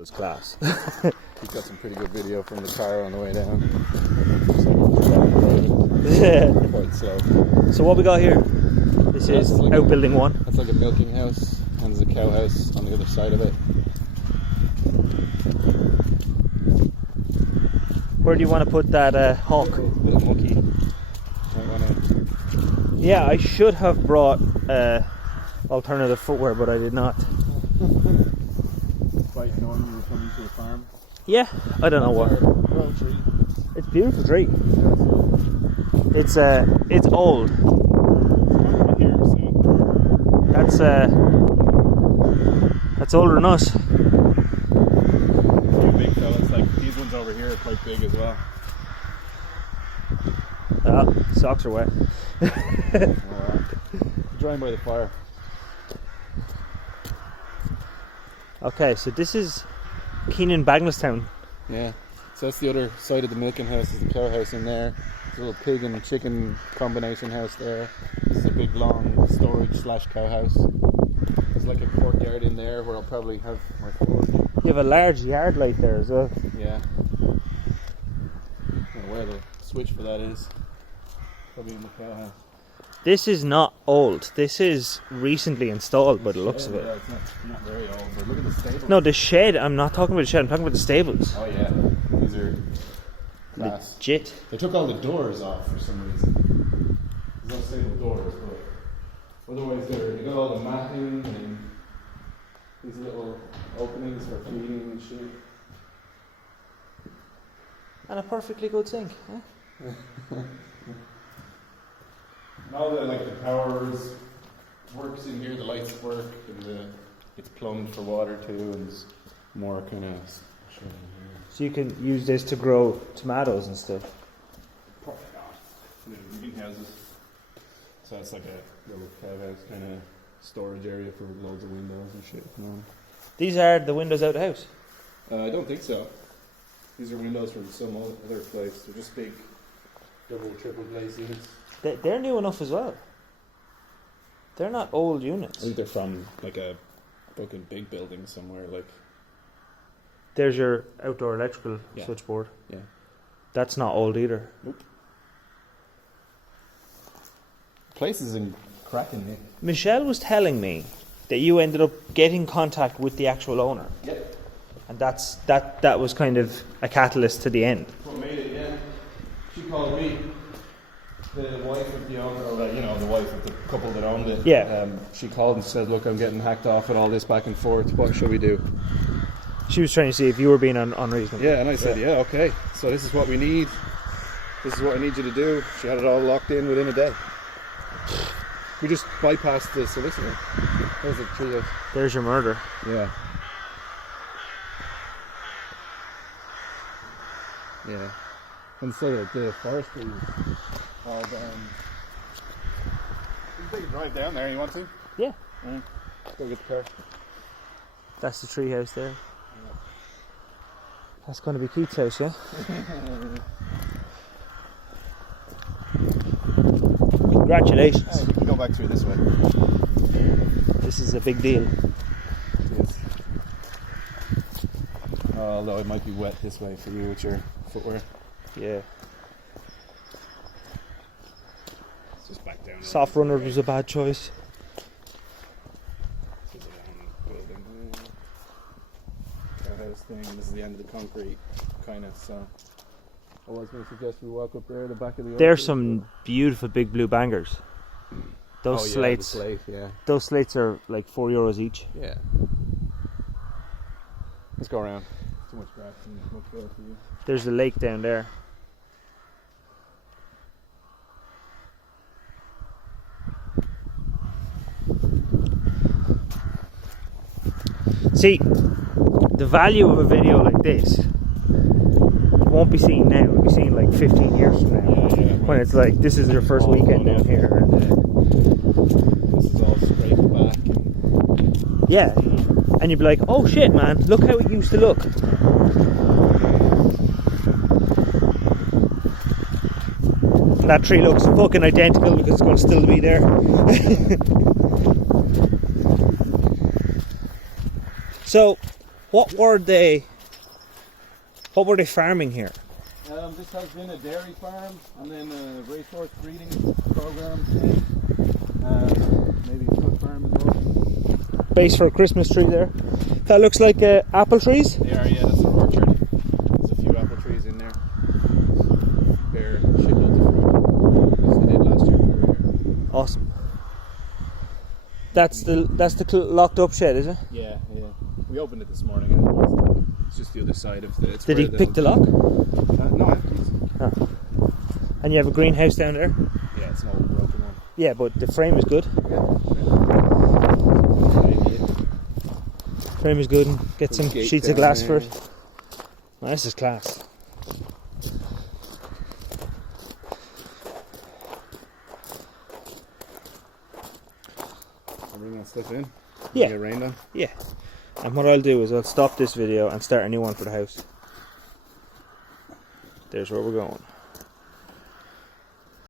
It's class. He's got some pretty good video from the car on the way down. Quite slow. So what we got here? This is like outbuilding one. That's like a milking house, and there's a cow house on the other side of it. Where do you want to put that hawk? Little monkey. Yeah, I should have brought alternative footwear, but I did not. Quite knowing you were coming to a farm. Yeah, I don't know what. Well, tree. It's a beautiful tree. It's old. Here, so. That's older than us. You big fellas, like these ones over here are quite big as well. Socks are wet. Drying by the fire. Okay, so this is Keenan Bagnallstown. Yeah. So that's the other side of the milking house, is the cow house in there. There's a little pig and chicken combination house there. This is a big long storage / cow house. There's like a courtyard in there where I'll probably have my forge. You have a large yard light there as well. Yeah. I don't know where the switch for that is. Probably in the cow house. This is not old. This is recently installed by the looks of it. Yeah, it's not very old, but look at the stables. No, the shed, I'm not talking about the shed, I'm talking about the stables. Oh yeah, these are class. Legit. They took all the doors off for some reason. There's no stable doors, but otherwise they got all the matting and these little openings for feeding and shit. And a perfectly good sink. Huh? And all the like the powers works in here, the lights work, and it's plumbed for water too, and there's more kind of. So you can use this to grow tomatoes and stuff. Probably not. Greenhouses. So it's like a little cow house kind of storage area for loads of windows and shit. No. These are the windows out the house. I don't think so. These are windows from some other place. They're just big double, triple glazed units. They're new enough as well. They're not old units. I think they're from like a fucking big building somewhere. Like There's your outdoor electrical Yeah. switchboard. Yeah. That's not old either. Nope. Place is in cracking nick. Michelle was telling me that you ended up getting contact with the actual owner. Yep. And that was kind of a catalyst to the end. What made it? Yeah. She called me. The wife of the owner, or the wife of the couple that owned it. Yeah. She called and said, "Look, I'm getting hacked off with all this back and forth. What should we do?" She was trying to see if you were being unreasonable. Yeah, and I said, "Yeah, okay. So this is what we need. This is what I need you to do." She had it all locked in within a day. We just bypassed the solicitor. There's the trio. There's your murder. Yeah. Yeah. And so the forestry is all down. You can take a drive down there. You want to? Yeah. Go get the car. That's the tree house there. That's going to be Keith's house, yeah? Congratulations. We can go back through this way. This is a big deal. Yes. Although it might be wet this way for you with your footwear. Yeah. It's just back down. Soft runner was a bad choice. This is a building. Cow house thing. This is the end of the concrete, kind of. So I was going to suggest we walk up there, the back of the. There's some beautiful big blue bangers. Those slates. The slate, yeah. Those slates are like €4 each. Yeah. Let's go around. Too much grass and much better for you. There's a lake down there. See, the value of a video like this won't be seen now. It'll be seen like 15 years from now. Yeah, when it's like, this is your first weekend down here. This is all straight back. Yeah. And you'd be like, oh shit, man, look how it used to look. And that tree looks fucking identical because it's going to still be there. So What were they farming here? This has been a dairy farm and then a racehorse breeding program. Maybe a fruit farm as well. Base for a Christmas tree there. That looks like apple trees. They are, yeah, that's an orchard. There's a few apple trees in there. Bear shitloads of fruit. As they did last year when we were here. Awesome. That's the locked up shed, is it? Yeah. We opened it this morning. It's just the other side of the. Did he pick the lock? No, empty. Oh. And you have a greenhouse down there? Yeah, it's an old broken one. Yeah, but the frame is good. Frame is good, and get some sheets of glass for it. Oh, this is class. I'll bring that stuff in. Yeah. Get rained on. Yeah. And what I'll do is I'll stop this video and start a new one for the house. There's where we're going.